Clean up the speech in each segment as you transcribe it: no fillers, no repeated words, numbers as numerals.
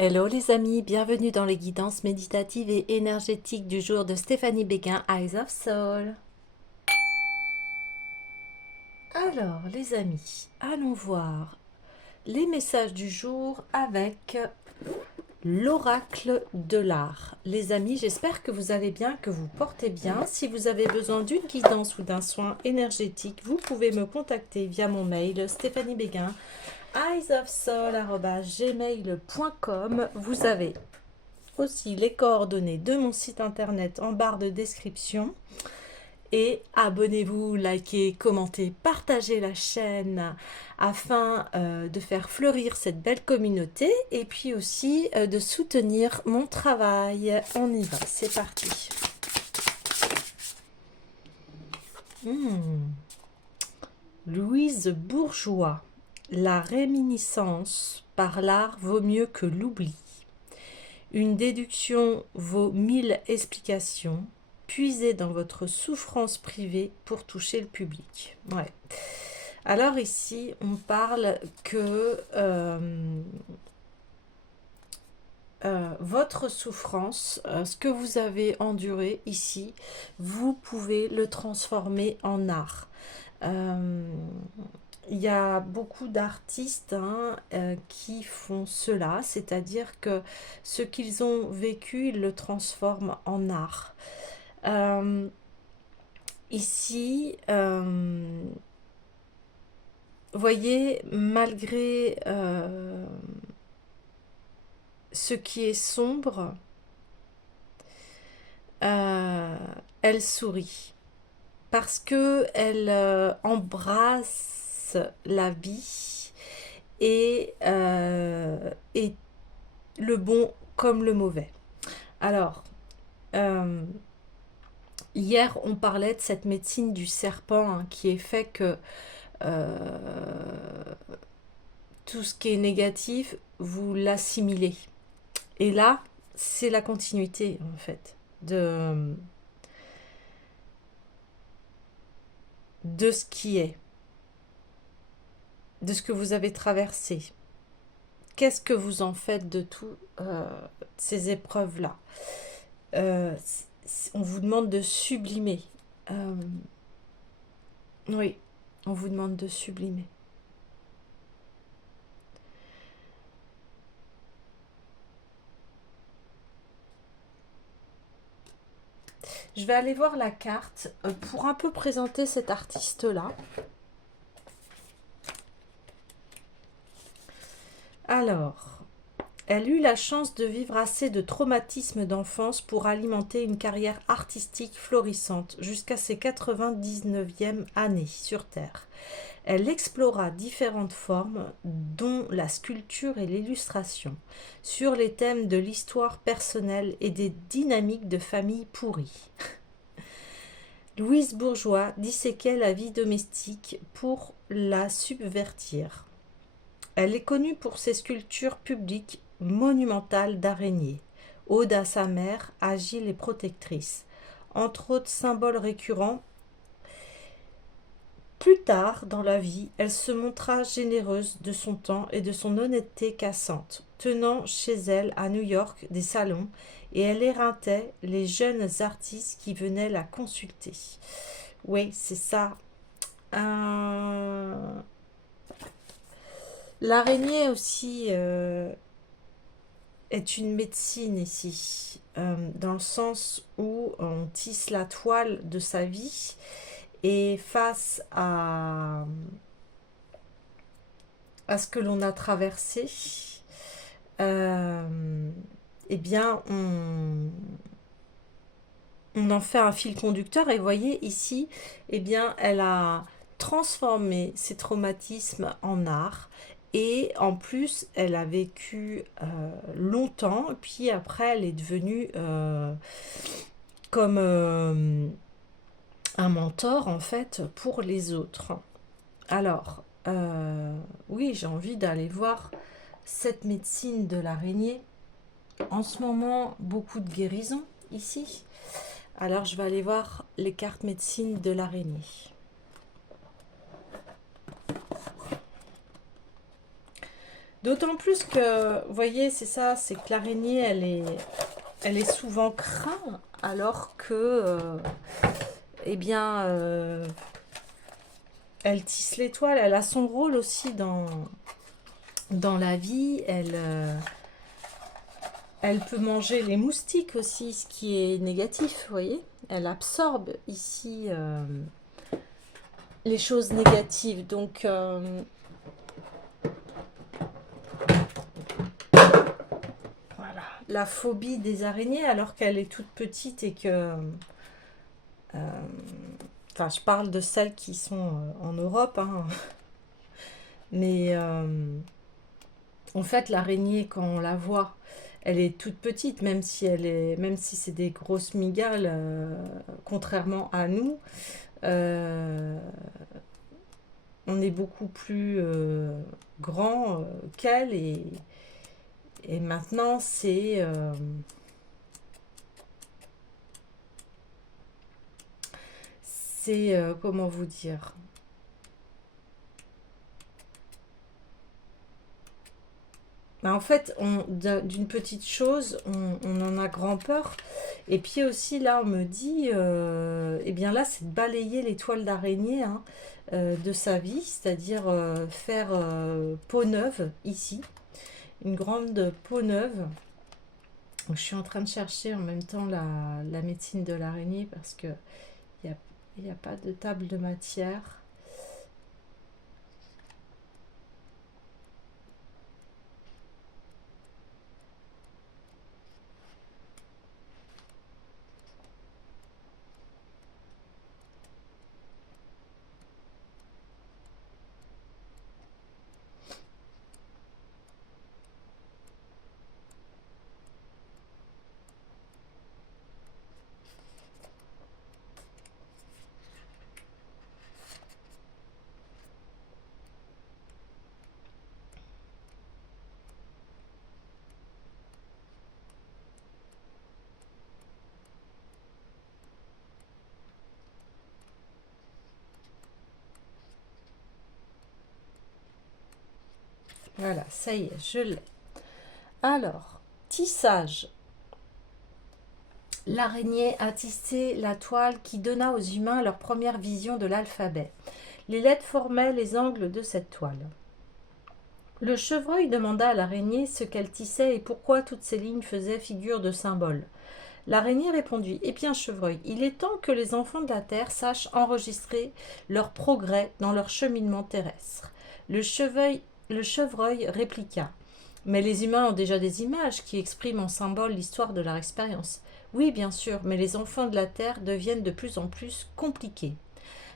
Hello les amis, bienvenue dans les guidances méditatives et énergétiques du jour de Stéphanie Béguin, Eyes of Soul. Alors les amis, allons voir les messages du jour avec l'oracle de l'art. Les amis, j'espère que vous allez bien, que vous portez bien. Si vous avez besoin d'une guidance ou d'un soin énergétique, vous pouvez me contacter via mon mail Stéphanie Béguin, eyesofsoul@gmail.com. Vous avez aussi les coordonnées de mon site internet en barre de description. Et abonnez-vous, likez, commentez, partagez la chaîne afin de faire fleurir cette belle communauté et puis aussi de soutenir mon travail. On y va, c'est parti. Louise Bourgeois, la réminiscence par l'art vaut mieux que l'oubli. Une déduction vaut 1000 explications. Puisez dans votre souffrance privée pour toucher le public. Ouais. Alors ici, on parle que votre souffrance, ce que vous avez enduré ici, vous pouvez le transformer en art. Il y a beaucoup d'artistes qui font cela, c'est-à-dire que ce qu'ils ont vécu, ils le transforment en art. Ici, voyez, malgré ce qui est sombre, elle sourit parce que elle embrasse la vie et le bon comme le mauvais. Alors, hier, on parlait de cette médecine du serpent qui est fait que tout ce qui est négatif, vous l'assimilez. Et là, c'est la continuité, en fait, de ce qui est, de ce que vous avez traversé. Qu'est-ce que vous en faites de toutes ces épreuves-là? On vous demande de sublimer. Oui, on vous demande de sublimer. Je vais aller voir la carte pour un peu présenter cet artiste-là. Alors, elle eut la chance de vivre assez de traumatismes d'enfance pour alimenter une carrière artistique florissante jusqu'à ses 99e année sur Terre. Elle explora différentes formes, dont la sculpture et l'illustration, sur les thèmes de l'histoire personnelle et des dynamiques de famille pourries. Louise Bourgeois disséquait la vie domestique pour la subvertir. Elle est connue pour ses sculptures publiques monumentales d'araignées, ode à sa mère, agile et protectrice. Entre autres symboles récurrents, plus tard dans la vie, elle se montra généreuse de son temps et de son honnêteté cassante, tenant chez elle à New York des salons, et elle éreintait les jeunes artistes qui venaient la consulter. Oui, c'est ça. L'araignée aussi est une médecine ici, dans le sens où on tisse la toile de sa vie et face à ce que l'on a traversé, eh bien on en fait un fil conducteur. Et voyez ici, eh bien elle a transformé ses traumatismes en art. Et en plus, elle a vécu longtemps, puis après, elle est devenue comme un mentor, en fait, pour les autres. Alors, oui, j'ai envie d'aller voir cette médecine de l'araignée. En ce moment, beaucoup de guérison ici. Alors, je vais aller voir les cartes médecine de l'araignée. D'autant plus que, vous voyez, c'est ça, c'est que l'araignée, elle est souvent crainte, alors que, eh bien, elle tisse l'étoile, elle a son rôle aussi dans la vie, elle peut manger les moustiques aussi, ce qui est négatif, vous voyez. Elle absorbe ici les choses négatives. Donc, voilà. La phobie des araignées, alors qu'elle est toute petite et que... Enfin, je parle de celles qui sont en Europe, hein. Mais en fait, l'araignée, quand on la voit, elle est toute petite, même si c'est des grosses migales, contrairement à nous, euh, on est beaucoup plus grand qu'elle et maintenant c'est comment vous dire. Bah, en fait, d'une petite chose, on en a grand peur. Et puis aussi, là, on me dit, eh bien là, c'est de balayer les toiles d'araignée, hein, de sa vie, c'est-à-dire faire peau neuve ici, une grande peau neuve. Donc, je suis en train de chercher en même temps la médecine de l'araignée parce que il n'y a pas de table de matière. Voilà, ça y est, je l'ai. Alors, tissage. L'araignée a tissé la toile qui donna aux humains leur première vision de l'alphabet. Les lettres formaient les angles de cette toile. Le chevreuil demanda à l'araignée ce qu'elle tissait et pourquoi toutes ces lignes faisaient figure de symboles. L'araignée répondit: Eh bien, chevreuil, il est temps que les enfants de la terre sachent enregistrer leur progrès dans leur cheminement terrestre. Le chevreuil répliqua: Mais les humains ont déjà des images qui expriment en symbole l'histoire de leur expérience. Oui, bien sûr, mais les enfants de la terre deviennent de plus en plus compliqués.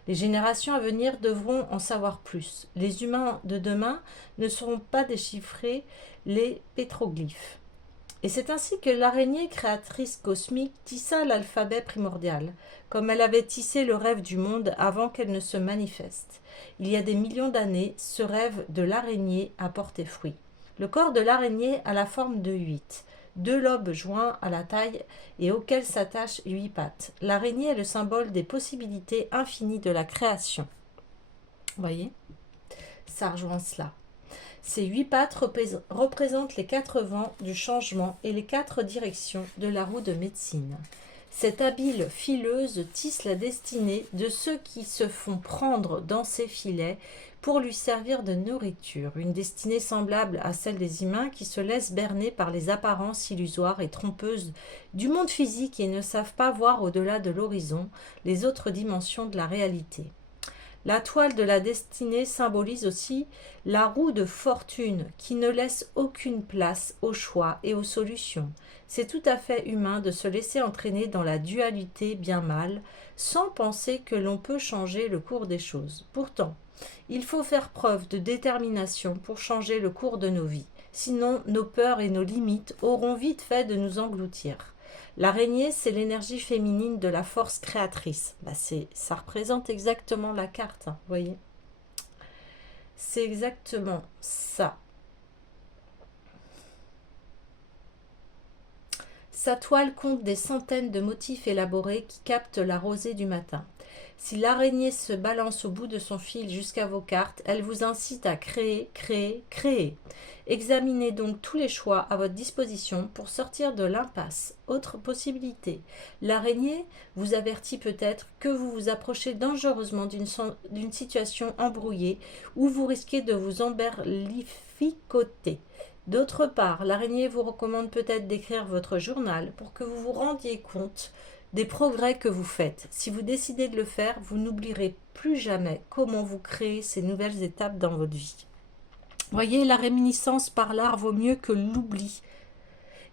Les générations à venir devront en savoir plus. Les humains de demain ne sauront pas déchiffrer les pétroglyphes. Et c'est ainsi que l'araignée créatrice cosmique tissa l'alphabet primordial, comme elle avait tissé le rêve du monde avant qu'elle ne se manifeste. Il y a des millions d'années, ce rêve de l'araignée a porté fruit. Le corps de l'araignée a la forme de 8, deux lobes joints à la taille et auxquels s'attachent 8 pattes. L'araignée est le symbole des possibilités infinies de la création. Vous voyez, ça rejoint cela. Ces 8 pattes représentent les 4 vents du changement et les 4 directions de la roue de médecine. Cette habile fileuse tisse la destinée de ceux qui se font prendre dans ses filets pour lui servir de nourriture, une destinée semblable à celle des humains qui se laissent berner par les apparences illusoires et trompeuses du monde physique et ne savent pas voir au-delà de l'horizon les autres dimensions de la réalité. La toile de la destinée symbolise aussi la roue de fortune qui ne laisse aucune place au choix et aux solutions. C'est tout à fait humain de se laisser entraîner dans la dualité bien-mal sans penser que l'on peut changer le cours des choses. Pourtant, il faut faire preuve de détermination pour changer le cours de nos vies. Sinon, nos peurs et nos limites auront vite fait de nous engloutir. L'araignée, c'est l'énergie féminine de la force créatrice. Ça représente exactement la carte, hein, vous voyez. C'est exactement ça. Sa toile compte des centaines de motifs élaborés qui captent la rosée du matin. Si l'araignée se balance au bout de son fil jusqu'à vos cartes, elle vous incite à créer, créer, créer. Examinez donc tous les choix à votre disposition pour sortir de l'impasse. Autre possibilité, l'araignée vous avertit peut-être que vous vous approchez dangereusement d'une situation embrouillée où vous risquez de vous emberlificoter. D'autre part, l'araignée vous recommande peut-être d'écrire votre journal pour que vous vous rendiez compte des progrès que vous faites. Si vous décidez de le faire, vous n'oublierez plus jamais comment vous créez ces nouvelles étapes dans votre vie. Voyez, la réminiscence par l'art vaut mieux que l'oubli.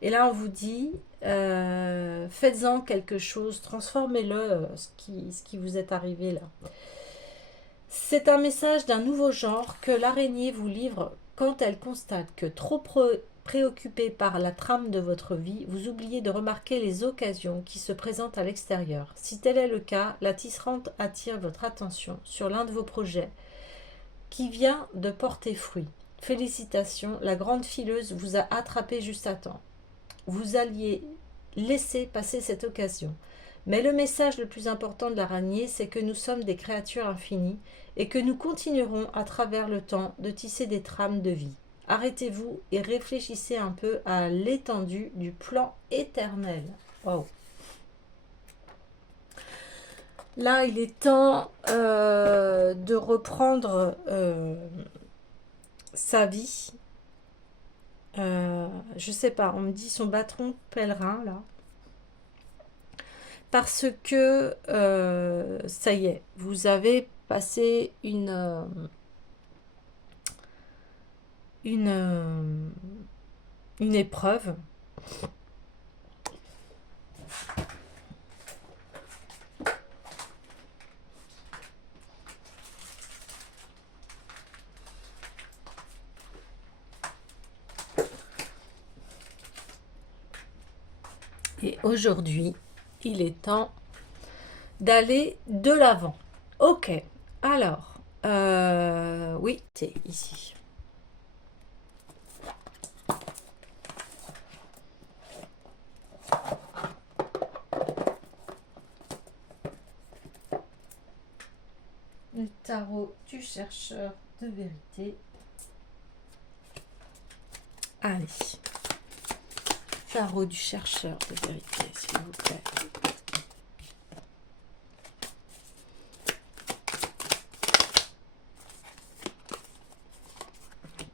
Et là, on vous dit, faites-en quelque chose, transformez-le, ce qui vous est arrivé là. C'est un message d'un nouveau genre que l'araignée vous livre quand elle constate que trop préoccupé par la trame de votre vie, vous oubliez de remarquer les occasions qui se présentent à l'extérieur. Si tel est le cas, la tisserande attire votre attention sur l'un de vos projets qui vient de porter fruit. Félicitations, la grande fileuse vous a attrapé juste à temps. Vous alliez laisser passer cette occasion. Mais le message le plus important de l'araignée, c'est que nous sommes des créatures infinies et que nous continuerons à travers le temps de tisser des trames de vie. Arrêtez-vous et réfléchissez un peu à l'étendue du plan éternel. Wow. Là, il est temps de reprendre sa vie. Je sais pas, on me dit son bâton pèlerin, là. Parce que, ça y est, vous avez passé une épreuve. Et aujourd'hui, il est temps d'aller de l'avant. Ok, alors, oui, c'est ici. Le tarot du chercheur de vérité. Allez. Tarot du chercheur de vérité, s'il vous plaît.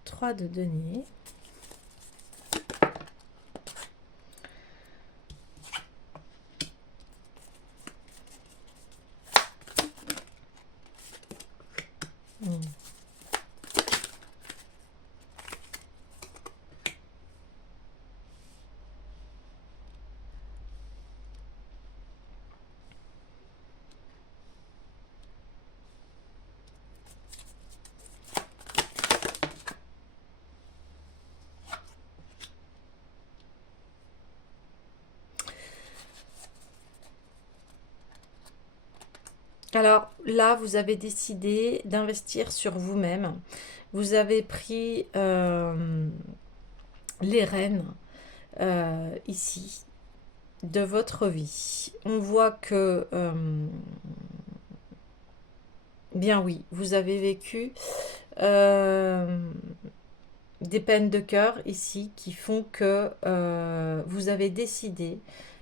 Trois de denier. Alors là, vous avez décidé d'investir sur vous-même. Vous avez pris les rênes ici de votre vie. On voit que, bien oui, vous avez vécu des peines de cœur ici qui font que vous avez décidé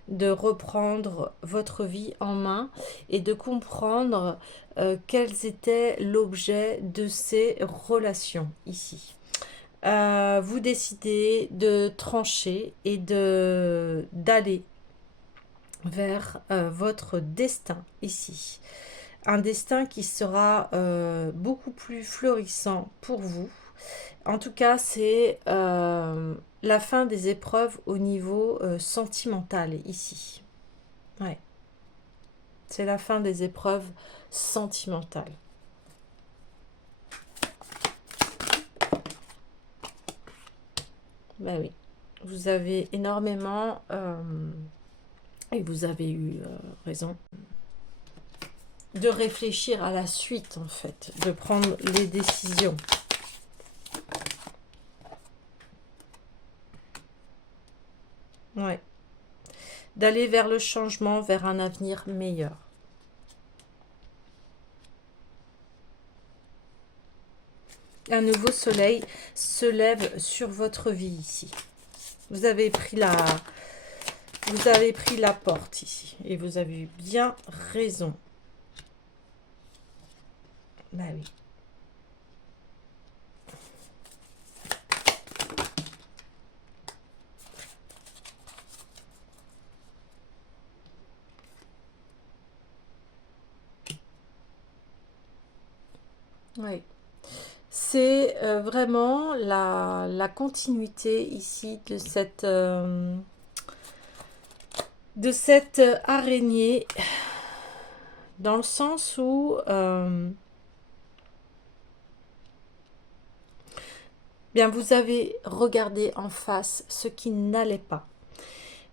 de reprendre votre vie en main et de comprendre quels étaient l'objet de ces relations ici. Vous décidez de trancher et d'aller vers votre destin ici. Un destin qui sera beaucoup plus florissant pour vous. En tout cas, c'est la fin des épreuves au niveau sentimental ici. Ouais. C'est la fin des épreuves sentimentales. Ben oui. Vous avez énormément... et vous avez eu raison de réfléchir à la suite, en fait. De prendre les décisions. Ouais. D'aller vers le changement, vers un avenir meilleur. Un nouveau soleil se lève sur votre vie ici. Vous avez pris la porte ici. Et vous avez bien raison. Bah oui. Oui. C'est vraiment la continuité ici de cette araignée, dans le sens où bien vous avez regardé en face ce qui n'allait pas.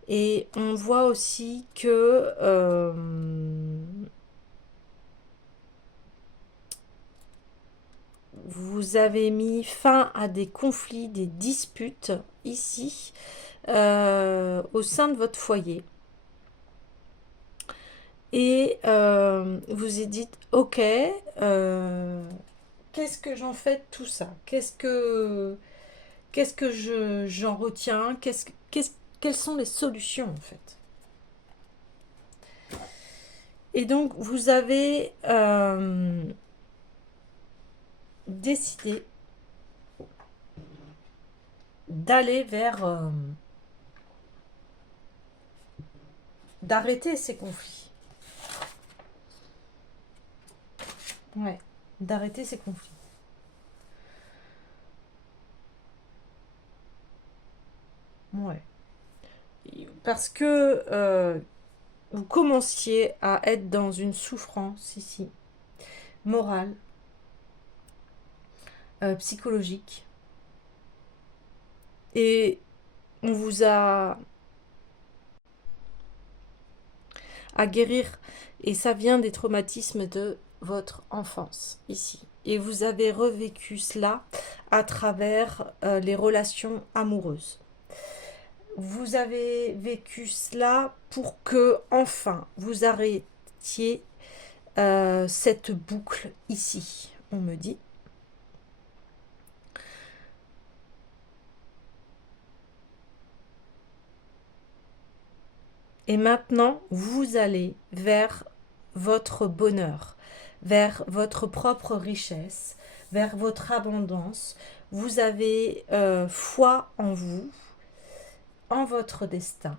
Et on voit aussi que vous avez mis fin à des conflits, des disputes ici, au sein de votre foyer. Et vous vous dites, ok, qu'est-ce que j'en fais de tout ça? Qu'est-ce que j'en retiens? Quelles sont les solutions en fait? Et donc vous avez décidé d'aller vers d'arrêter ces conflits. Ouais, d'arrêter ces conflits. Ouais. Parce que vous commenciez à être dans une souffrance ici, morale, psychologique. Et on vous a à guérir, et ça vient des traumatismes de votre enfance ici. Et vous avez revécu cela à travers les relations amoureuses. Vous avez vécu cela pour que enfin vous arrêtiez cette boucle ici, on me dit. Et maintenant, vous allez vers votre bonheur, vers votre propre richesse, vers votre abondance. Vous avez foi en vous, en votre destin.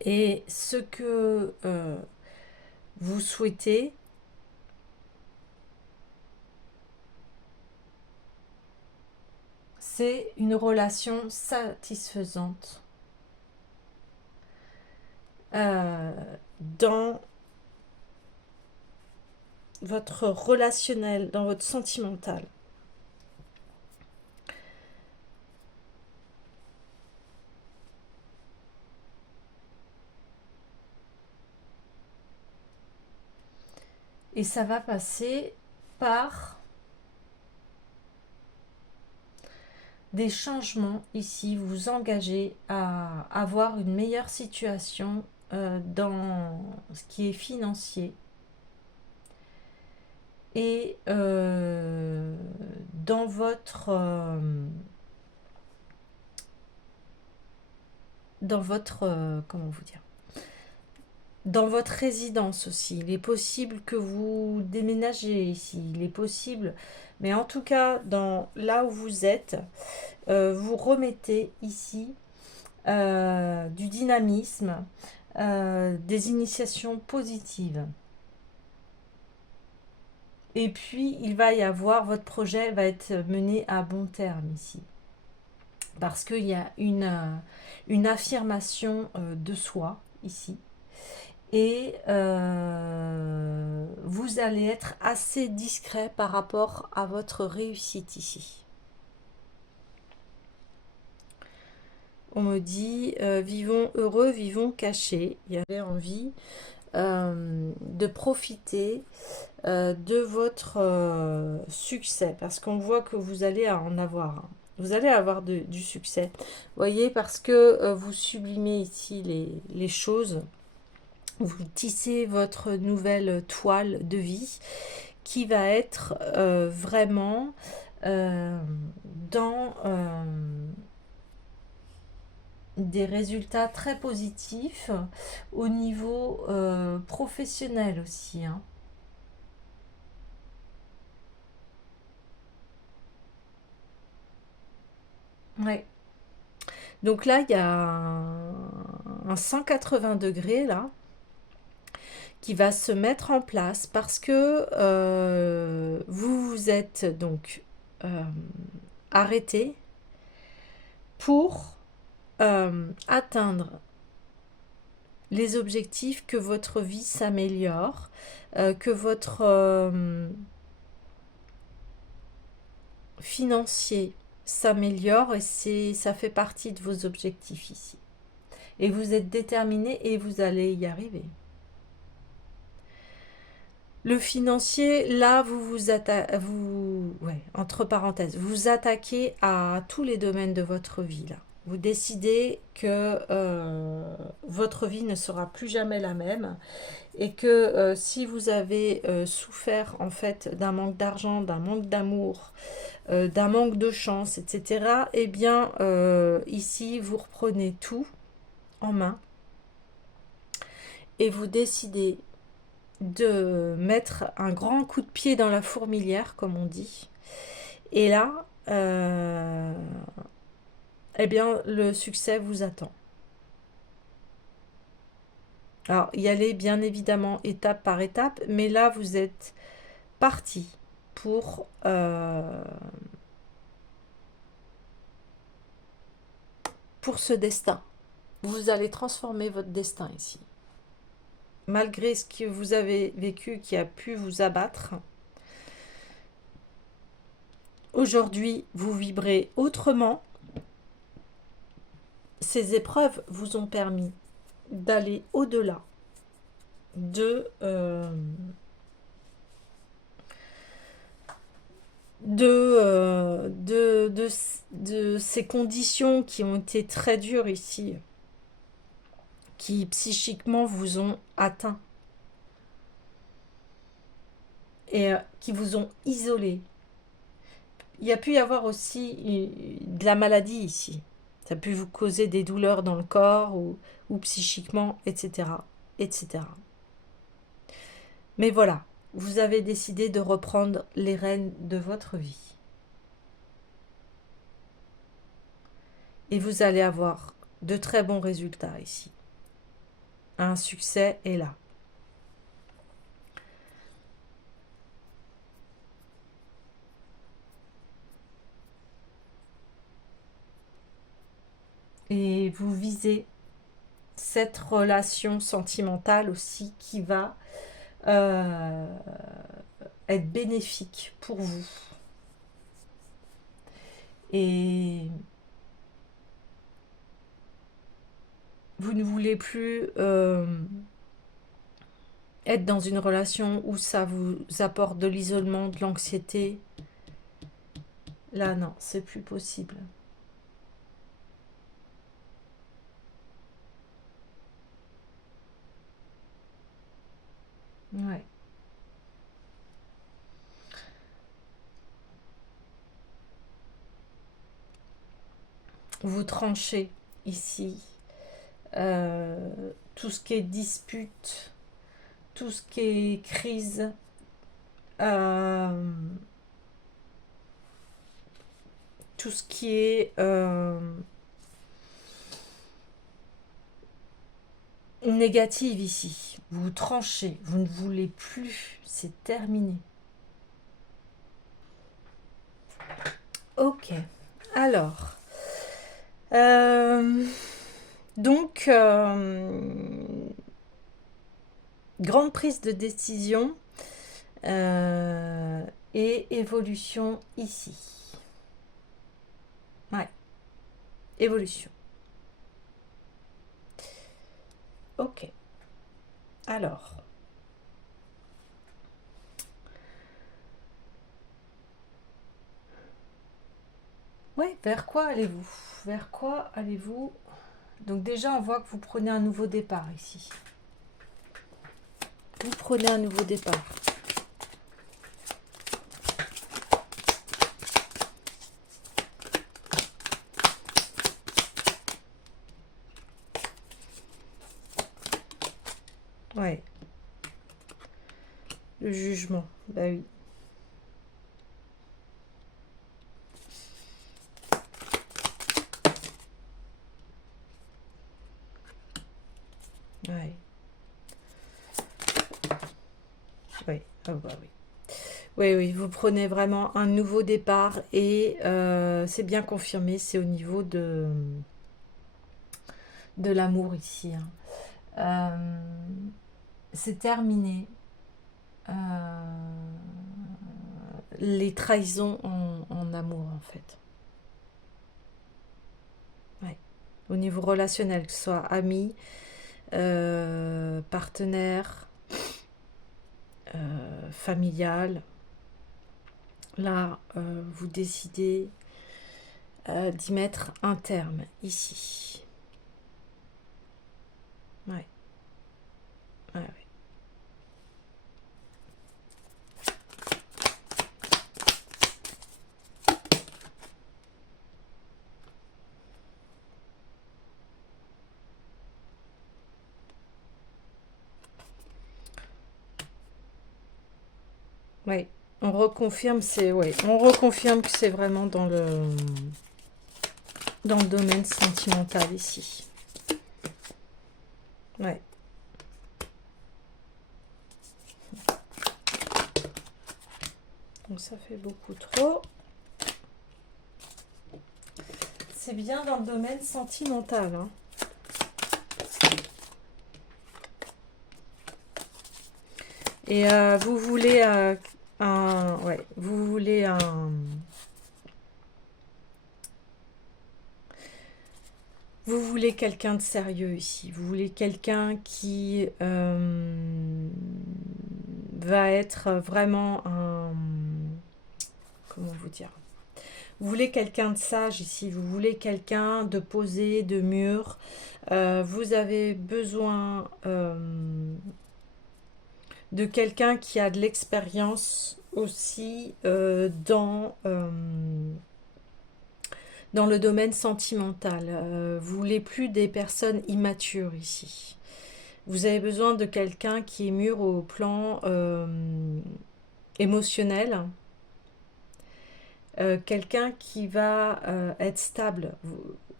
Et ce que vous souhaitez, c'est une relation satisfaisante dans votre relationnel, dans votre sentimental. Et ça va passer par des changements ici. Vous vous engagez à avoir une meilleure situation dans ce qui est financier et dans votre comment vous dire, dans votre résidence aussi. Il est possible que vous déménagez ici, il est possible, mais en tout cas dans là où vous êtes, vous remettez ici du dynamisme, des initiations positives. Et puis, il va y avoir, votre projet va être mené à bon terme ici. Parce qu'il y a une affirmation de soi ici. Et vous allez être assez discret par rapport à votre réussite ici. On me dit, vivons heureux, vivons cachés. Il y avait envie de profiter de votre succès, parce qu'on voit que vous allez en avoir un. Vous allez avoir du succès. Vous voyez, parce que vous sublimez ici les choses. Vous tissez votre nouvelle toile de vie qui va être vraiment dans des résultats très positifs au niveau professionnel aussi, hein. Ouais. Donc là, il y a un 180 degrés là qui va se mettre en place parce que vous vous êtes donc euh, arrêté pour atteindre les objectifs, que votre vie s'améliore, que votre financier s'améliore, et ça fait partie de vos objectifs ici. Et vous êtes déterminé et vous allez y arriver. Le financier, là, entre parenthèses, vous attaquez à tous les domaines de votre vie, là. Vous décidez que votre vie ne sera plus jamais la même, et que si vous avez souffert en fait d'un manque d'argent, d'un manque d'amour, d'un manque de chance, etc., eh bien ici vous reprenez tout en main et vous décidez de mettre un grand coup de pied dans la fourmilière, comme on dit. Et là, eh bien, le succès vous attend. Alors, y aller bien évidemment étape par étape, mais là, vous êtes parti pour ce destin. Vous allez transformer votre destin ici. Malgré ce que vous avez vécu qui a pu vous abattre, aujourd'hui, vous vibrez autrement. Ces épreuves vous ont permis d'aller au-delà de ces conditions qui ont été très dures ici, qui psychiquement vous ont atteint et qui vous ont isolé. Il y a pu y avoir aussi de la maladie ici. Ça a pu vous causer des douleurs dans le corps ou psychiquement, etc., etc. Mais voilà, vous avez décidé de reprendre les rênes de votre vie. Et vous allez avoir de très bons résultats ici. Un succès est là. Et vous visez cette relation sentimentale aussi qui va être bénéfique pour vous. Et vous ne voulez plus être dans une relation où ça vous apporte de l'isolement, de l'anxiété. Là, non, c'est plus possible. Ouais. Vous tranchez ici tout ce qui est dispute, tout ce qui est crise, tout ce qui est négative ici. Vous tranchez, vous ne voulez plus, c'est terminé. Ok, alors, donc, grande prise de décision et évolution ici. Ouais, évolution. Ok, alors, Ouais, vers quoi allez-vous? Vers quoi allez-vous? Donc déjà, on voit que vous prenez un nouveau départ ici. Vous prenez un nouveau départ. Ouais. Le jugement. Bah oui. Ouais. Oui. Ah bah oui. Oui, oui, vous prenez vraiment un nouveau départ et c'est bien confirmé, c'est au niveau de l'amour ici, hein. C'est terminé. Les trahisons en amour, en fait. Ouais. Au niveau relationnel, que ce soit amis, partenaire, familial. Là, vous décidez d'y mettre un terme ici. Ouais. Ouais, ouais. Ouais. On reconfirme, on reconfirme que c'est vraiment dans le domaine sentimental ici. Ouais. Donc ça fait beaucoup trop. C'est bien dans le domaine sentimental, hein. Et vous voulez vous voulez vous voulez quelqu'un de sérieux ici. Vous voulez quelqu'un qui va être vraiment un, comment vous dire? Vous voulez quelqu'un de sage ici. Vous voulez quelqu'un de posé, de mûr. Vous avez besoin de quelqu'un qui a de l'expérience aussi dans le domaine sentimental. Vous voulez plus des personnes immatures ici. Vous avez besoin de quelqu'un qui est mûr au plan émotionnel, quelqu'un qui va être stable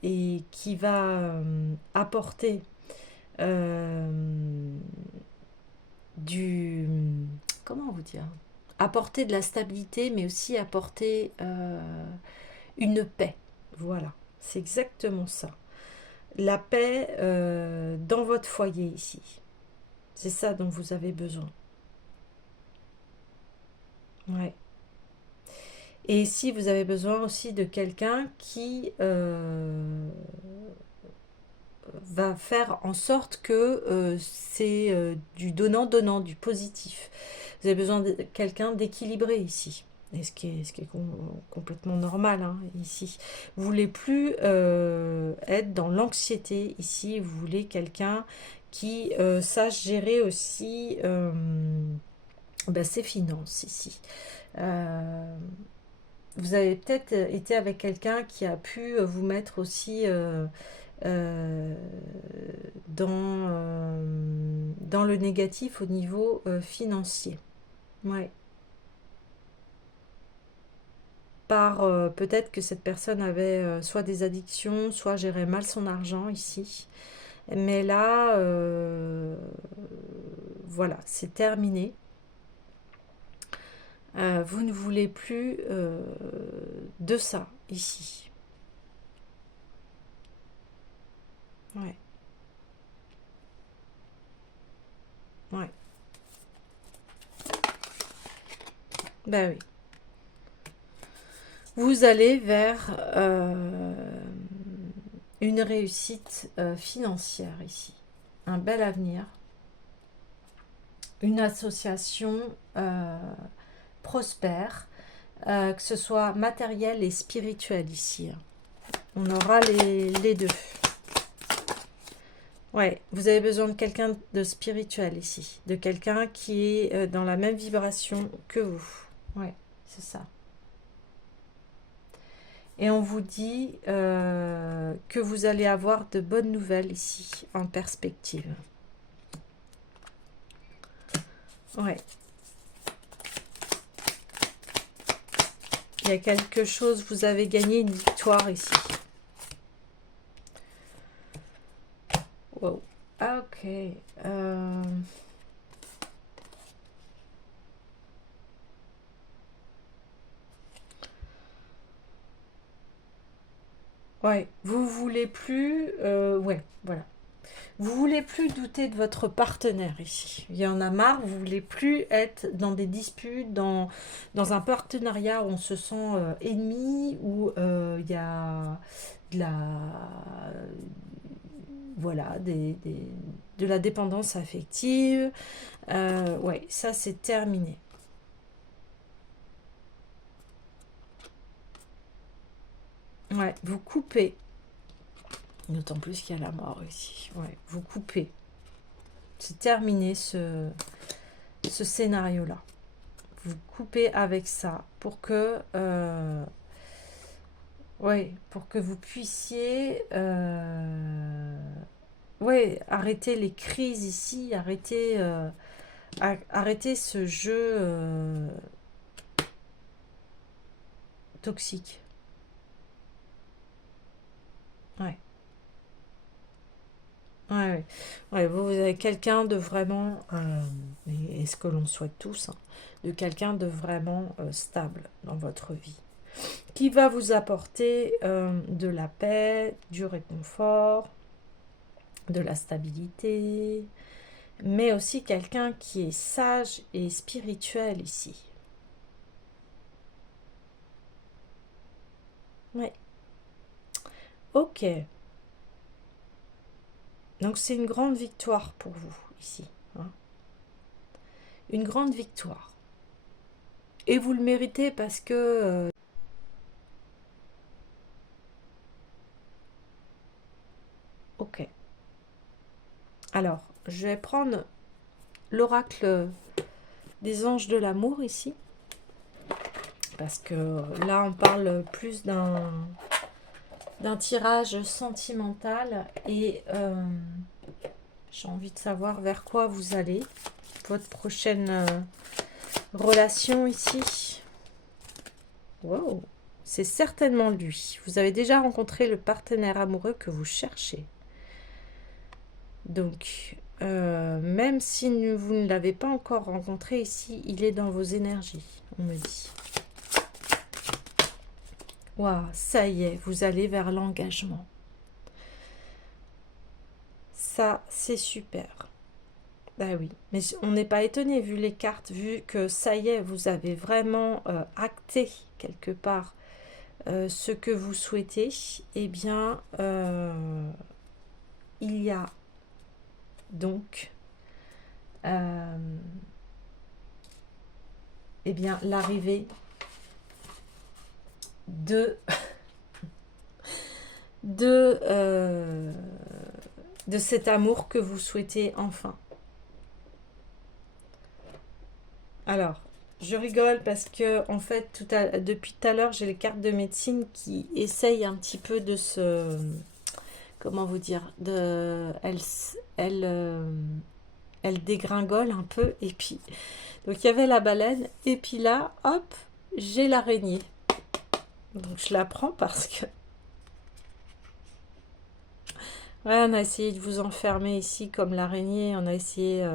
et qui va apporter euh, du... Comment vous dire? Apporter de la stabilité, mais aussi apporter une paix. Voilà, c'est exactement ça. La paix dans votre foyer ici. C'est ça dont vous avez besoin. Ouais. Et ici, vous avez besoin aussi de quelqu'un qui va faire en sorte que c'est du donnant-donnant, du positif. Vous avez besoin de quelqu'un d'équilibré ici. Et ce qui est complètement normal, hein, ici. Vous voulez plus être dans l'anxiété ici. Vous voulez quelqu'un qui sache gérer aussi ses finances ici. Vous avez peut-être été avec quelqu'un qui a pu vous mettre aussi euh, dans le négatif au niveau financier. Ouais. Par peut-être que cette personne avait soit des addictions, soit gérait mal son argent ici. Mais là, voilà, c'est terminé. Vous ne voulez plus de ça ici. Ouais, ouais. Ben oui. Vous allez vers une réussite financière ici. Un bel avenir. Une association prospère. que ce soit matériel et spirituel ici. On aura les deux. Ouais, vous avez besoin de quelqu'un de spirituel ici, de quelqu'un qui est dans la même vibration que vous. Ouais, c'est ça. Et on vous dit que vous allez avoir de bonnes nouvelles ici, en perspective. Ouais. Il y a quelque chose, vous avez gagné une victoire ici. Wow. Ah, ok. Ouais, vous voulez plus... ouais, voilà. Vous voulez plus douter de votre partenaire ici. Il y en a marre, vous voulez plus être dans des disputes, dans un partenariat où on se sent ennemi, où il y a de la... Voilà, de la dépendance affective. Ouais, ça c'est terminé. Ouais, vous coupez. D'autant plus qu'il y a la mort ici. Ouais, vous coupez. C'est terminé ce scénario-là. Vous coupez avec ça pour que ouais, pour que vous puissiez ouais, arrêter les crises ici, arrêter ce jeu toxique. Ouais. Ouais, ouais. Ouais, vous avez quelqu'un de vraiment, et ce que l'on souhaite tous, hein, de quelqu'un de vraiment stable dans votre vie, qui va vous apporter de la paix, du réconfort, de la stabilité, mais aussi quelqu'un qui est sage et spirituel ici. Ouais. Ok. Donc c'est une grande victoire pour vous ici, hein. Une grande victoire. Et vous le méritez parce que... ok. Alors, je vais prendre l'oracle des anges de l'amour ici. Parce que là, on parle plus d'un tirage sentimental. Et j'ai envie de savoir vers quoi vous allez. Votre prochaine relation ici. Wow, c'est certainement lui. Vous avez déjà rencontré le partenaire amoureux que vous cherchez. Donc, même si vous ne l'avez pas encore rencontré ici, il est dans vos énergies, on me dit. Waouh, ça y est, vous allez vers l'engagement. Ça, c'est super. Bah oui, mais on n'est pas étonné vu les cartes, vu que ça y est, vous avez vraiment acté quelque part ce que vous souhaitez. Eh bien, il y a donc eh bien l'arrivée de de, de cet amour que vous souhaitez enfin. Alors, je rigole parce que en fait, depuis tout à l'heure, j'ai les cartes de médecine qui essayent un petit peu de se... Comment vous dire, elles, elles dégringolent un peu. Et puis, donc il y avait la baleine. Et puis là, hop, j'ai l'araignée. Donc je la prends parce que... Ouais, on a essayé de vous enfermer ici comme l'araignée. On a essayé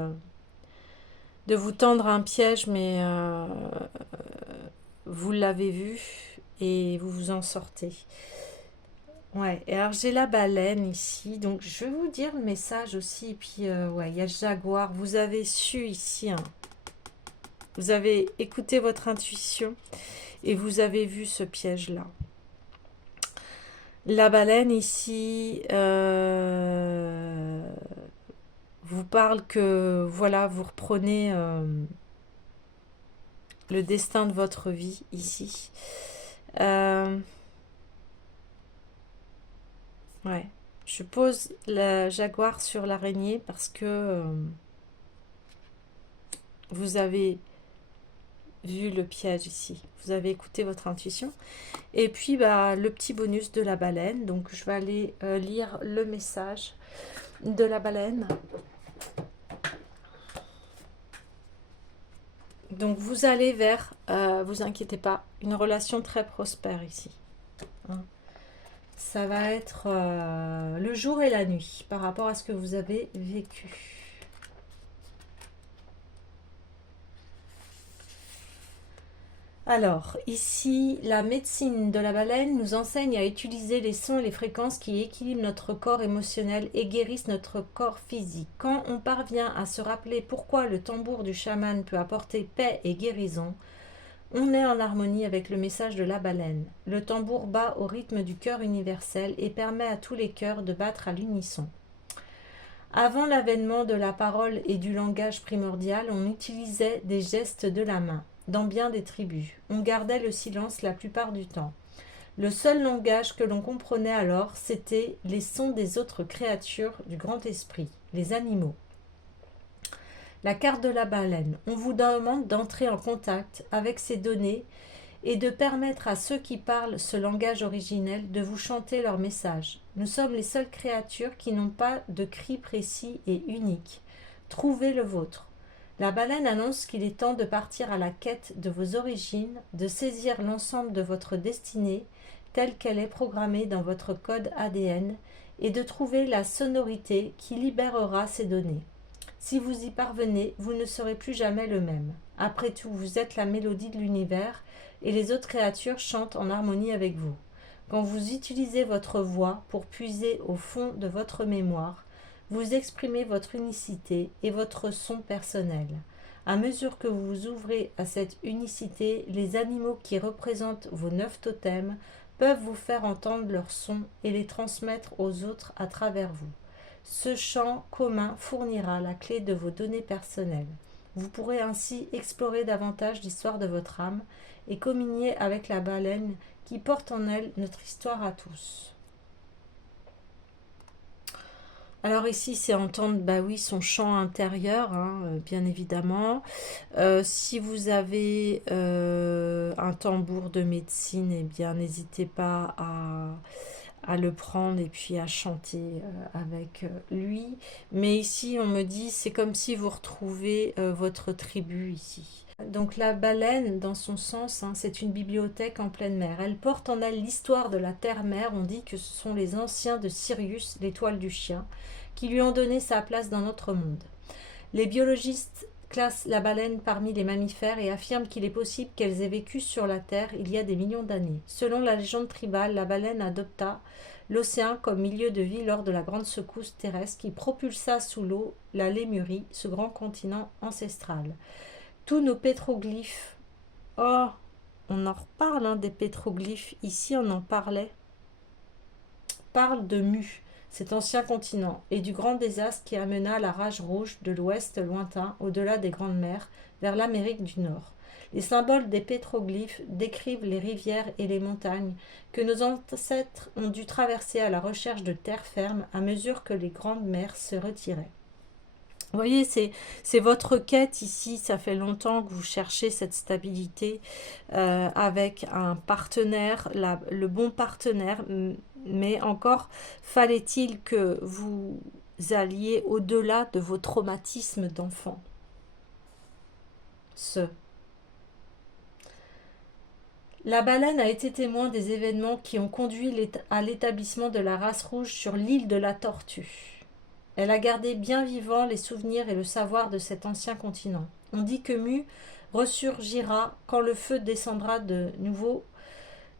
de vous tendre un piège, mais vous l'avez vu et vous vous en sortez. Ouais, et alors j'ai la baleine ici, donc je vais vous dire le message aussi. Et puis, ouais, il y a le jaguar. Vous avez su ici, hein. Vous avez écouté votre intuition et vous avez vu ce piège-là. La baleine ici vous parle que, voilà, vous reprenez le destin de votre vie ici. Ouais, je pose la jaguar sur l'araignée parce que vous avez vu le piège ici. Vous avez écouté votre intuition. Et puis, bah, le petit bonus de la baleine. Donc, je vais aller lire le message de la baleine. Donc, vous allez vers, vous inquiétez pas, une relation très prospère ici. Hein. Ça va être le jour et la nuit par rapport à ce que vous avez vécu. Alors, ici, la médecine de la baleine nous enseigne à utiliser les sons et les fréquences qui équilibrent notre corps émotionnel et guérissent notre corps physique. Quand on parvient à se rappeler pourquoi le tambour du chaman peut apporter paix et guérison, on est en harmonie avec le message de la baleine. Le tambour bat au rythme du cœur universel et permet à tous les cœurs de battre à l'unisson. Avant l'avènement de la parole et du langage primordial, on utilisait des gestes de la main. Dans bien des tribus, on gardait le silence la plupart du temps. Le seul langage que l'on comprenait alors, c'était les sons des autres créatures du grand esprit, les animaux. La carte de la baleine. On vous demande d'entrer en contact avec ces données et de permettre à ceux qui parlent ce langage originel de vous chanter leur message. Nous sommes les seules créatures qui n'ont pas de cri précis et unique. Trouvez le vôtre. La baleine annonce qu'il est temps de partir à la quête de vos origines, de saisir l'ensemble de votre destinée telle qu'elle est programmée dans votre code ADN et de trouver la sonorité qui libérera ces données. Si vous y parvenez, vous ne serez plus jamais le même. Après tout, vous êtes la mélodie de l'univers et les autres créatures chantent en harmonie avec vous. Quand vous utilisez votre voix pour puiser au fond de votre mémoire, vous exprimez votre unicité et votre son personnel. À mesure que vous vous ouvrez à cette unicité, les animaux qui représentent vos 9 totems peuvent vous faire entendre leurs sons et les transmettre aux autres à travers vous. Ce chant commun fournira la clé de vos données personnelles. Vous pourrez ainsi explorer davantage l'histoire de votre âme et communier avec la baleine qui porte en elle notre histoire à tous. Alors ici, c'est entendre, bah oui, son chant intérieur, hein, bien évidemment. Si vous avez un tambour de médecine, eh bien, n'hésitez pas à le prendre et puis à chanter avec lui. Mais ici, on me dit, c'est comme si vous retrouvez votre tribu ici. Donc la baleine, dans son sens, hein, c'est une bibliothèque en pleine mer. Elle porte en elle l'histoire de la terre-mère. On dit que ce sont les anciens de Sirius, l'étoile du chien, qui lui ont donné sa place dans notre monde. Les biologistes classent la baleine parmi les mammifères et affirment qu'il est possible qu'elles aient vécu sur la Terre il y a des millions d'années. Selon la légende tribale, la baleine adopta l'océan comme milieu de vie lors de la grande secousse terrestre qui propulsa sous l'eau la Lémurie, ce grand continent ancestral. Tous nos pétroglyphes, oh, on en reparle hein, des pétroglyphes, ici on en parlait, parle de Mu, cet ancien continent, et du grand désastre qui amena la rage rouge de l'ouest lointain, au-delà des grandes mers, vers l'Amérique du Nord. Les symboles des pétroglyphes décrivent les rivières et les montagnes que nos ancêtres ont dû traverser à la recherche de terre ferme à mesure que les grandes mers se retiraient. Vous voyez, c'est votre quête ici, ça fait longtemps que vous cherchez cette stabilité avec un partenaire, le bon partenaire, mais encore fallait-il que vous alliez au-delà de vos traumatismes d'enfant. La baleine a été témoin des événements qui ont conduit à l'établissement de la race rouge sur l'île de la Tortue. Elle a gardé bien vivants les souvenirs et le savoir de cet ancien continent. On dit que Mu ressurgira quand le feu descendra de nouveau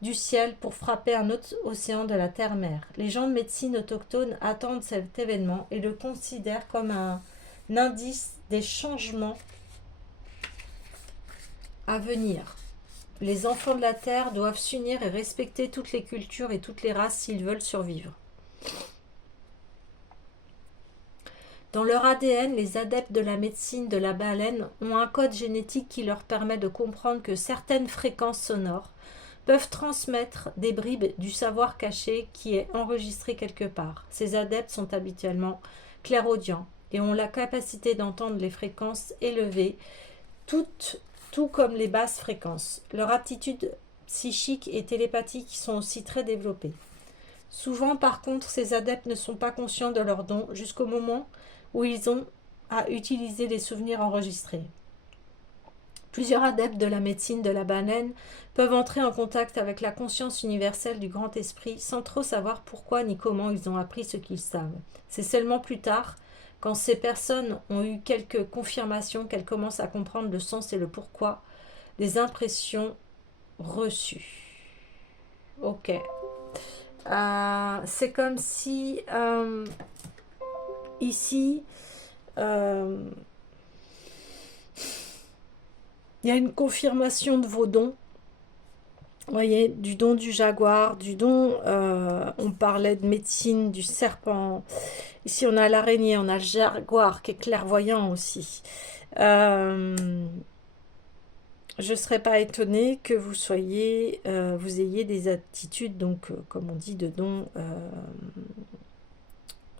du ciel pour frapper un autre océan de la terre-mer. Les gens de médecine autochtone attendent cet événement et le considèrent comme un indice des changements à venir. Les enfants de la terre doivent s'unir et respecter toutes les cultures et toutes les races s'ils veulent survivre. Dans leur ADN, les adeptes de la médecine de la baleine ont un code génétique qui leur permet de comprendre que certaines fréquences sonores peuvent transmettre des bribes du savoir caché qui est enregistré quelque part. Ces adeptes sont habituellement clairaudients et ont la capacité d'entendre les fréquences élevées, tout comme les basses fréquences. Leurs aptitudes psychiques et télépathiques sont aussi très développées. Souvent, par contre, ces adeptes ne sont pas conscients de leurs dons jusqu'au moment où ils ont à utiliser les souvenirs enregistrés. Plusieurs adeptes de la médecine de la baleine peuvent entrer en contact avec la conscience universelle du grand esprit sans trop savoir pourquoi ni comment ils ont appris ce qu'ils savent. C'est seulement plus tard, quand ces personnes ont eu quelques confirmations, qu'elles commencent à comprendre le sens et le pourquoi des impressions reçues. Ok. C'est comme si ici il y a une confirmation de vos dons. Vous voyez, du don du jaguar, du don, on parlait de médecine, du serpent. Ici, on a l'araignée, on a le jaguar qui est clairvoyant aussi. Je ne serais pas étonnée que vous soyez, vous ayez des attitudes, donc, comme on dit, de dons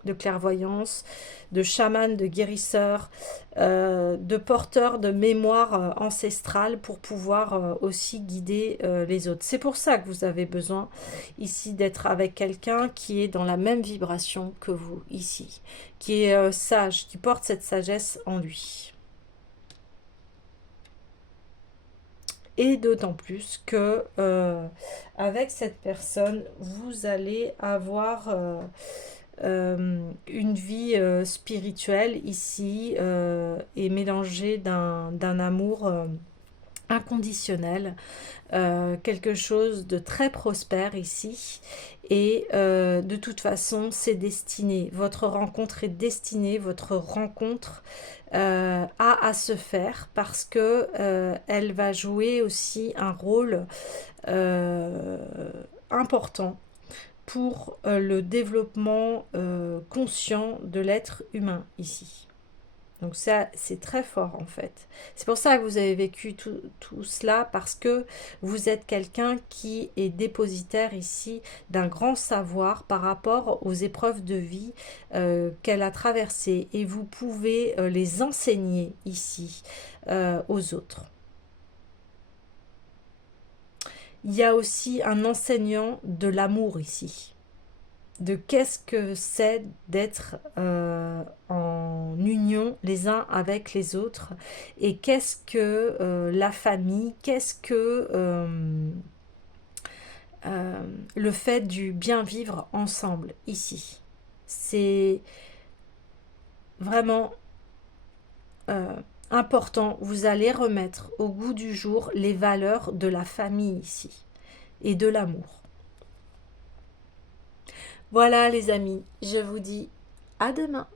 de clairvoyance, de chaman, de guérisseur, de porteur de mémoire ancestrale pour pouvoir aussi guider les autres. C'est pour ça que vous avez besoin ici d'être avec quelqu'un qui est dans la même vibration que vous ici, qui est sage, qui porte cette sagesse en lui. Et d'autant plus que avec cette personne, vous allez avoir une vie spirituelle ici et mélangée d'un amour inconditionnel, quelque chose de très prospère ici, et de toute façon c'est destiné, votre rencontre est destinée, votre rencontre a à se faire parce que elle va jouer aussi un rôle important pour le développement conscient de l'être humain ici. Donc ça, c'est très fort en fait. C'est pour ça que vous avez vécu tout cela, parce que vous êtes quelqu'un qui est dépositaire ici d'un grand savoir par rapport aux épreuves de vie qu'elle a traversées. Et vous pouvez les enseigner ici aux autres. Il y a aussi un enseignant de l'amour ici. De qu'est-ce que c'est d'être en union les uns avec les autres, et qu'est-ce que la famille, qu'est-ce que le fait du bien vivre ensemble ici. C'est vraiment important. Vous allez remettre au goût du jour les valeurs de la famille ici et de l'amour. Voilà les amis, je vous dis à demain.